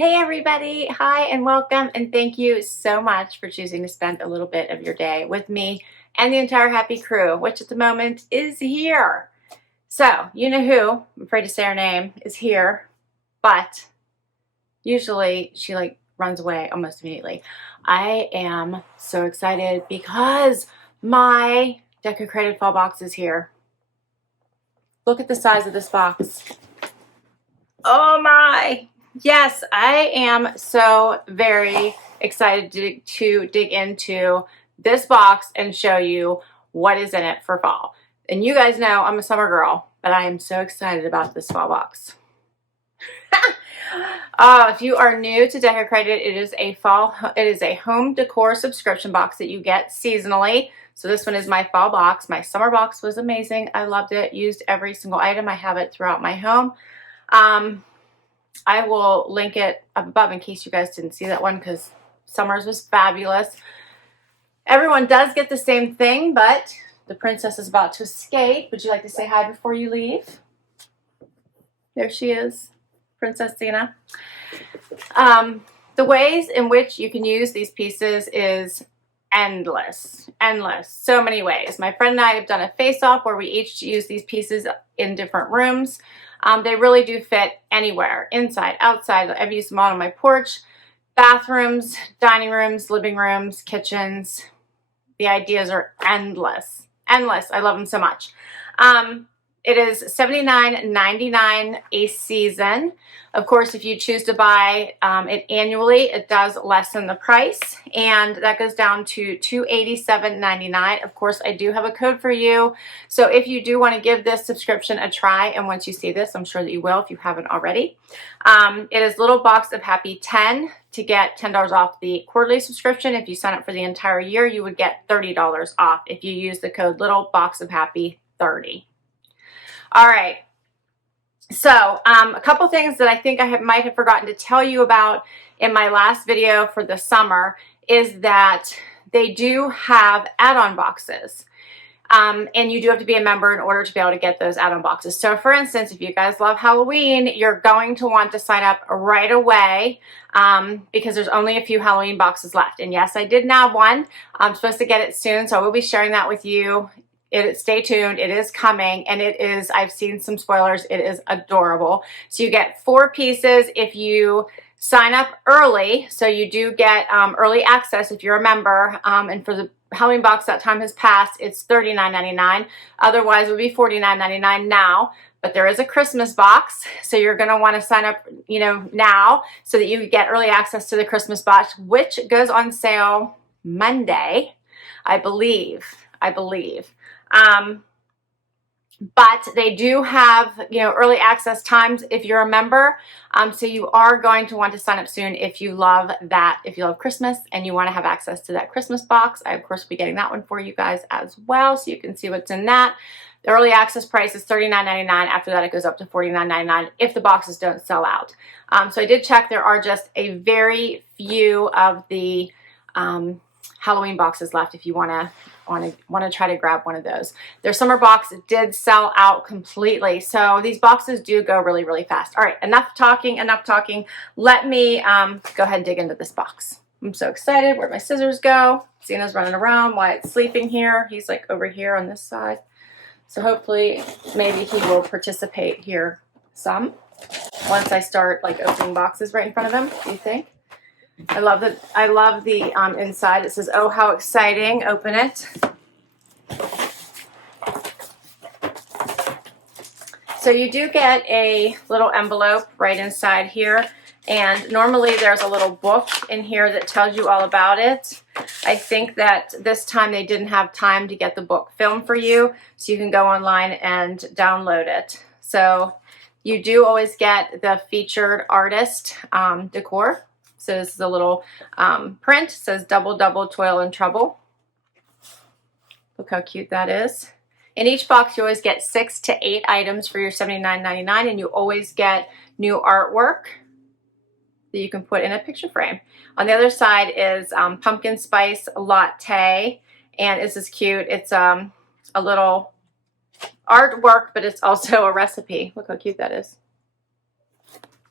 Hey everybody, hi and welcome, and thank you so much for choosing to spend a little bit of your day with me and the entire happy crew, which at the moment is here. So, you know who, I'm afraid to say her name, is here, but usually she runs away almost immediately. I am so excited because my Decocrated Fall box is here. Look at the size of this box. Oh my! Yes, I am so very excited to dig into this box and show you what is in it for fall. And you guys know I'm a summer girl, but I am so excited about this fall box. If you are new to Decocrated, it is a home decor subscription box that you get seasonally. So this one is my fall box. My summer box was amazing. I loved it. Used every single item. I have it throughout my home. I will link it up above in case you guys didn't see that one because summer's was fabulous. Everyone does get the same thing, but the princess is about to escape. Would you like to say hi before you leave? There she is, Princess Zena. The ways in which you can use these pieces is endless. So many ways. My friend and I have done a face-off where we each use these pieces in different rooms. They really do fit anywhere, inside, outside. I've used them all on my porch, bathrooms, dining rooms, living rooms, kitchens. The ideas are endless. I love them so much. It is $79.99 a season. Of course, if you choose to buy it annually, it does lessen the price, and that goes down to $287.99. Of course, I do have a code for you. So if you do want to give this subscription a try, and once you see this, I'm sure that you will if you haven't already, it is Little Box of Happy 10 to get $10 off the quarterly subscription. If you sign up for the entire year, you would get $30 off if you use the code Little Box of Happy 30. All right, so a couple things that I think I might have forgotten to tell you about in my last video for the summer is that they do have add-on boxes. And you do have to be a member in order to be able to get those add-on boxes. So for instance, if you guys love Halloween, you're going to want to sign up right away because there's only a few Halloween boxes left. And yes, I did nab one. I'm supposed to get it soon, so I will be sharing that with you. Stay tuned, it is coming, and it is, I've seen some spoilers, it is adorable. So you get 4 pieces if you sign up early, so you do get early access if you're a member, and for the Halloween box, that time has passed, it's $39.99. Otherwise, it would be $49.99 now, but there is a Christmas box, so you're going to want to sign up, now, so that you get early access to the Christmas box, which goes on sale Monday, I believe. But they do have, early access times if you're a member. So you are going to want to sign up soon if you love that, if you love Christmas and you want to have access to that Christmas box. I, of course, will be getting that one for you guys as well, so you can see what's in that. The early access price is $39.99. After that, it goes up to $49.99 if the boxes don't sell out. So I did check. There are just a very few of the Halloween boxes left if you want to try to grab one of those. Their summer box did sell out completely, so these boxes do go really, really fast. All right, enough talking. Let me go ahead and dig into this box. I'm so excited. Where'd my scissors go? Zena's running around. Wyatt's sleeping here. He's like over here on this side. So hopefully maybe he will participate here some once I start opening boxes right in front of him. Do you think? I love the inside. It says, "Oh, how exciting." Open it. So you do get a little envelope right inside here. And normally there's a little book in here that tells you all about it. I think that this time they didn't have time to get the book filmed for you, so you can go online and download it. So you do always get the featured artist decor. So this is a little print. It says double, double, toil and trouble. Look how cute that is. In each box, you always get 6 to 8 items for your $79.99, and you always get new artwork that you can put in a picture frame. On the other side is pumpkin spice latte, and this is cute. It's a little artwork, but it's also a recipe. Look how cute that is.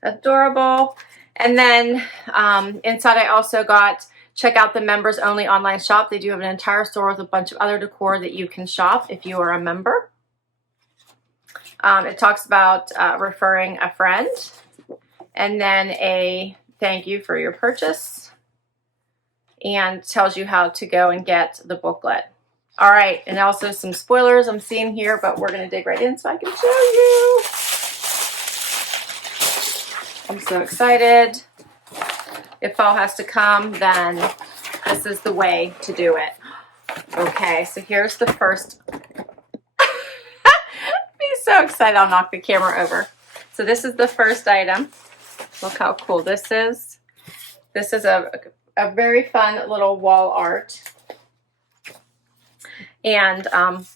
Adorable. And then inside I also got, check out the members only online shop. They do have an entire store with a bunch of other decor that you can shop if you are a member. It talks about referring a friend, and then a thank you for your purchase, and tells you how to go and get the booklet. All right, and also some spoilers I'm seeing here, but we're going to dig right in so I can show you. I'm so excited. If fall has to come, then this is the way to do it. Okay, so here's the first. Be so excited, I'll knock the camera over. So this is the first item. Look how cool this is. This is a very fun little wall art. And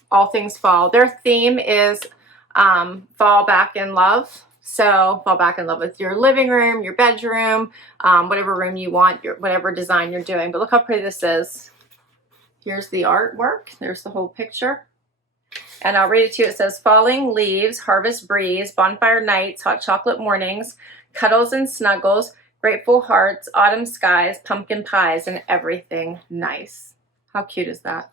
all things fall. Their theme is fall back in love. So fall back in love with your living room, your bedroom, whatever room you want, whatever design you're doing. But look how pretty this is. Here's the artwork. There's the whole picture. And I'll read it to you. It says, falling leaves, harvest breeze, bonfire nights, hot chocolate mornings, cuddles and snuggles, grateful hearts, autumn skies, pumpkin pies, and everything nice. How cute is that?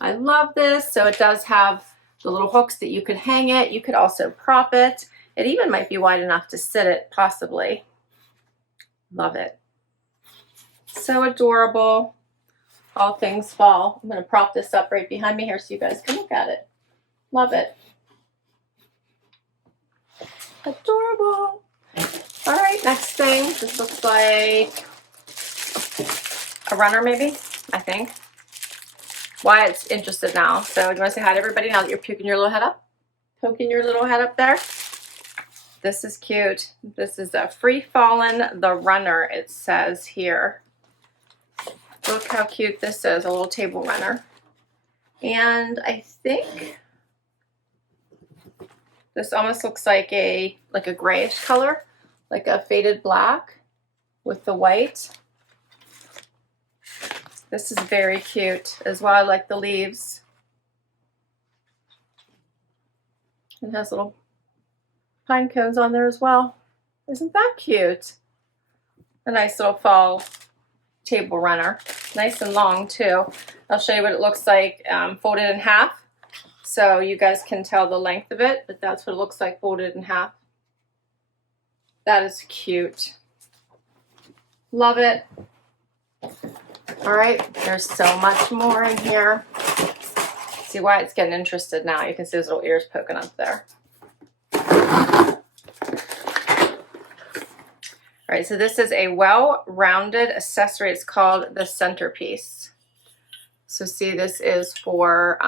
I love this. So it does have the little hooks that you could hang it. You could also prop it. It even might be wide enough to sit it, possibly. Love it. So adorable. All things fall. I'm going to prop this up right behind me here so you guys can look at it. Love it. Adorable. All right, next thing. This looks like a runner, maybe, I think. Wyatt's interested now. So do you want to say hi to everybody now that you're poking your little head up? Poking your little head up there? This is cute. This is a Free Fallen the Runner, it says here. Look how cute this is, a little table runner. And I think this almost looks like a grayish color, like a faded black with the white. This is very cute as well. I like the leaves. It has little pine cones on there as well. Isn't that cute? A nice little fall table runner. Nice and long too. I'll show you what it looks like folded in half. So you guys can tell the length of it, but that's what it looks like folded in half. That is cute. Love it. All right, there's so much more in here. See why it's getting interested now. You can see his little ears poking up there. All right, so this is a well-rounded accessory. It's called the centerpiece. So see, this is for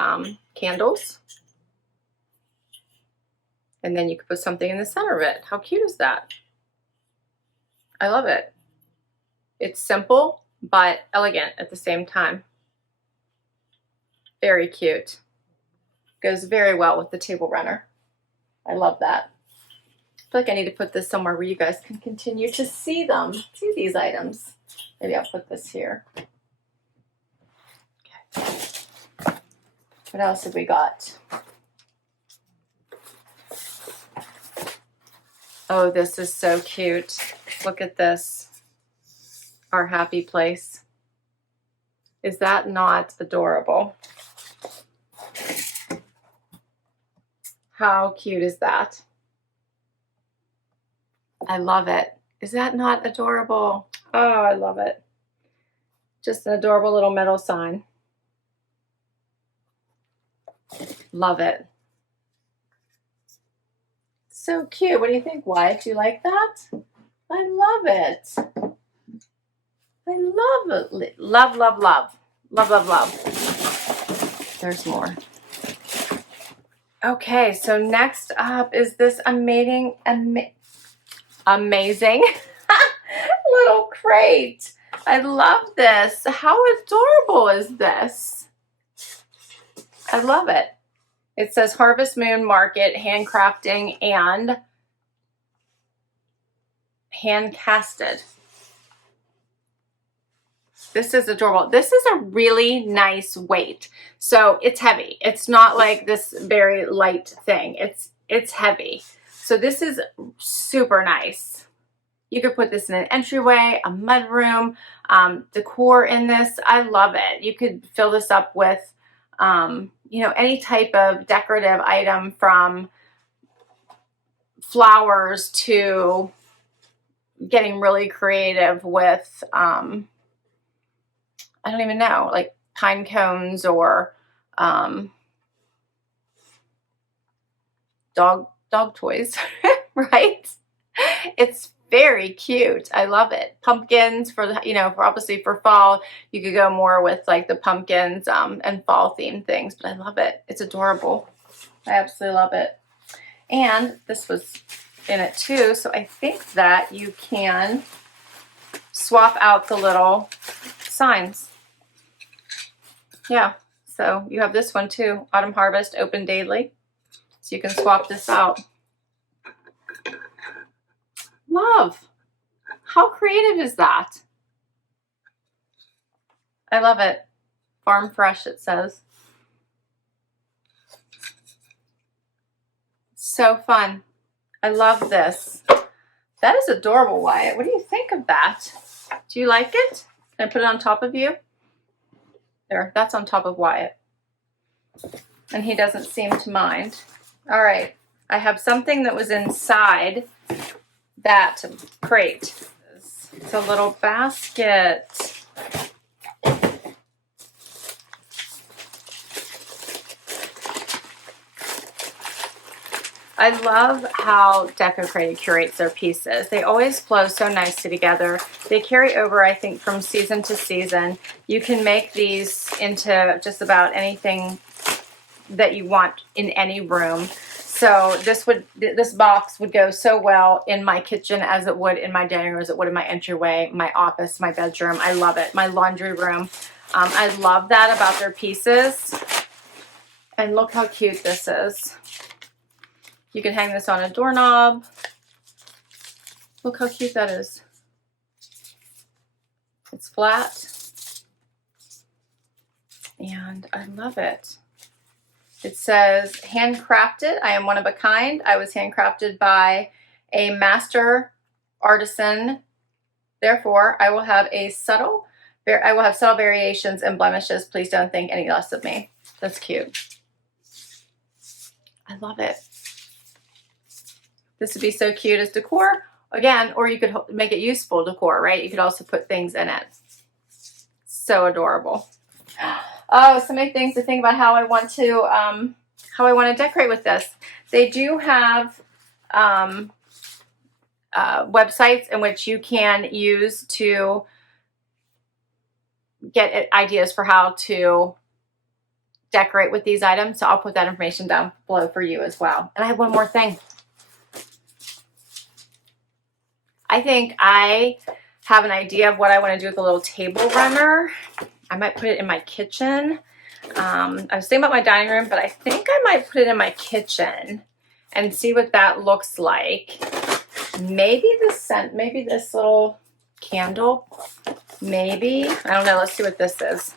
candles. And then you could put something in the center of it. How cute is that? I love it. It's simple, but elegant at the same time. Very cute. Goes very well with the table runner. I love that. I feel like I need to put this somewhere where you guys can continue to see them. See these items. Maybe I'll put this here. Okay. What else have we got? Oh, this is so cute. Look at this. Our happy place. Is that not adorable? How cute is that? I love it. Is that not adorable? Oh, I love it. Just an adorable little metal sign. Love it. So cute. What do you think, Wyatt? Do you like that? I love it. I love it. Love, love, love. Love, love, love. There's more. Okay, so next up is this amazing little crate. I love this. How adorable is this? I love it. It says Harvest Moon Market, handcrafting and hand casted. This is adorable. This is a really nice weight. So it's heavy. It's not like this very light thing. It's heavy. So this is super nice. You could put this in an entryway, a mudroom, decor in this. I love it. You could fill this up with, you know, any type of decorative item from flowers to getting really creative with, I don't even know, like pine cones or dog toys, right? It's very cute. I love it. Pumpkins for the, you know, for obviously for fall, you could go more with like the pumpkins and fall themed things, but I love it. It's adorable. I absolutely love it. And this was in it too, so I think that you can swap out the little signs. Yeah, so you have this one too, Autumn Harvest, open daily. So you can swap this out. Love. How creative is that? I love it. Farm fresh, it says. So fun. I love this. That is adorable, Wyatt. What do you think of that? Do you like it? Can I put it on top of you? There, that's on top of Wyatt. And he doesn't seem to mind. All right, I have something that was inside that crate. It's a little basket. I love how Decocrated curates their pieces. They always flow so nicely together. They carry over, I think, from season to season. You can make these into just about anything that you want in any room. So this box would go so well in my kitchen as it would in my dining room, as it would in my entryway, my office, my bedroom. I love it. My laundry room. I love that about their pieces. And look how cute this is. You can hang this on a doorknob. Look how cute that is. It's flat. And I love it. It says, handcrafted. I am one of a kind. I was handcrafted by a master artisan. Therefore, I will have subtle variations and blemishes. Please don't think any less of me. That's cute. I love it. This would be so cute as decor. Again, or you could make it useful decor, right? You could also put things in it. So adorable. Oh, so many things to think about how I want to decorate with this. They do have websites in which you can use to get ideas for how to decorate with these items. So I'll put that information down below for you as well. And I have one more thing. I think I have an idea of what I want to do with the little table runner. I might put it in my kitchen. I was thinking about my dining room, but I think I might put it in my kitchen and see what that looks like. Maybe this little candle, maybe. I don't know. Let's see what this is.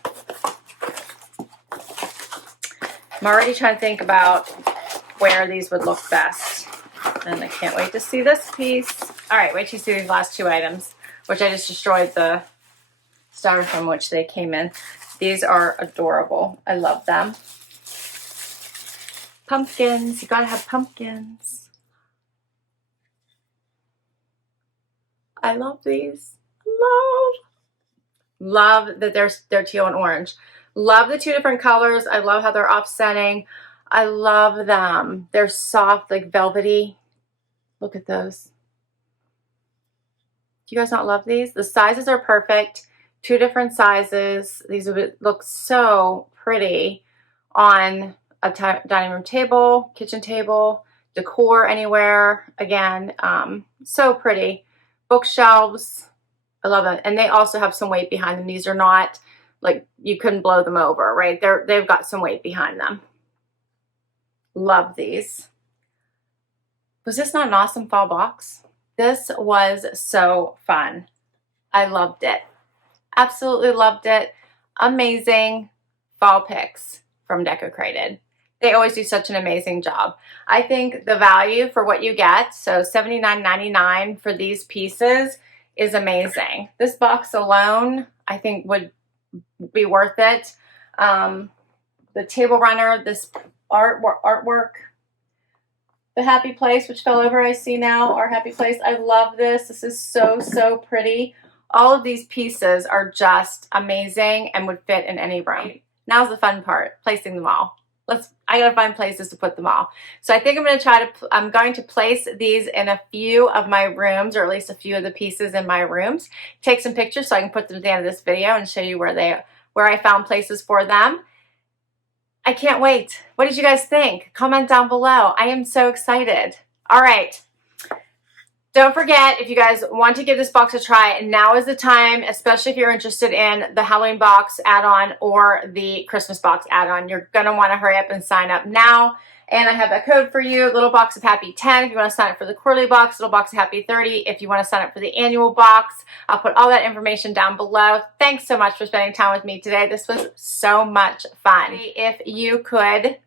I'm already trying to think about where these would look best. And I can't wait to see this piece. All right, wait till you see these last two items, which I just destroyed the styrofoam which they came in. These are adorable. I love them. Pumpkins. You gotta have pumpkins. I love these. Love that they're teal and orange. Love the two different colors. I love how they're offsetting. I love them. They're soft, like velvety. Look at those. Do you guys not love these? The sizes are perfect. Two different sizes. These would look so pretty on a dining room table, kitchen table, decor anywhere. Again, so pretty. Bookshelves. I love them. And they also have some weight behind them. These are not like you couldn't blow them over, right? They've got some weight behind them. Love these. Was this not an awesome fall box? This was so fun. I loved it. Absolutely loved it. Amazing fall picks from Decocrated. They always do such an amazing job. I think the value for what you get, so $79.99 for these pieces, is amazing. This box alone, I think, would be worth it. The table runner, this artwork, the happy place, which fell over, I see now, our happy place. I love this. This is so, so pretty. All of these pieces are just amazing and would fit in any room. Now's the fun part, placing them all. I gotta find places to put them all. So I think I'm going to place these in a few of my rooms, or at least a few of the pieces in my rooms. Take some pictures so I can put them at the end of this video and show you where I found places for them. I can't wait. What did you guys think? Comment down below. I am so excited. All right. Don't forget, if you guys want to give this box a try, now is the time, especially if you're interested in the Halloween box add-on or the Christmas box add-on. You're going to want to hurry up and sign up now. And I have a code for you, little box of happy 10 if you want to sign up for the quarterly box, little box of happy 30 if you want to sign up for the annual box. I'll put all that information down below. Thanks so much for spending time with me today. This was so much fun. If you could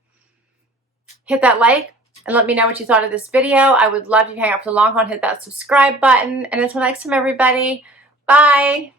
hit that like and let me know what you thought of this video. I would love you to hang out for the long haul and hit that subscribe button. And until next time, everybody, bye.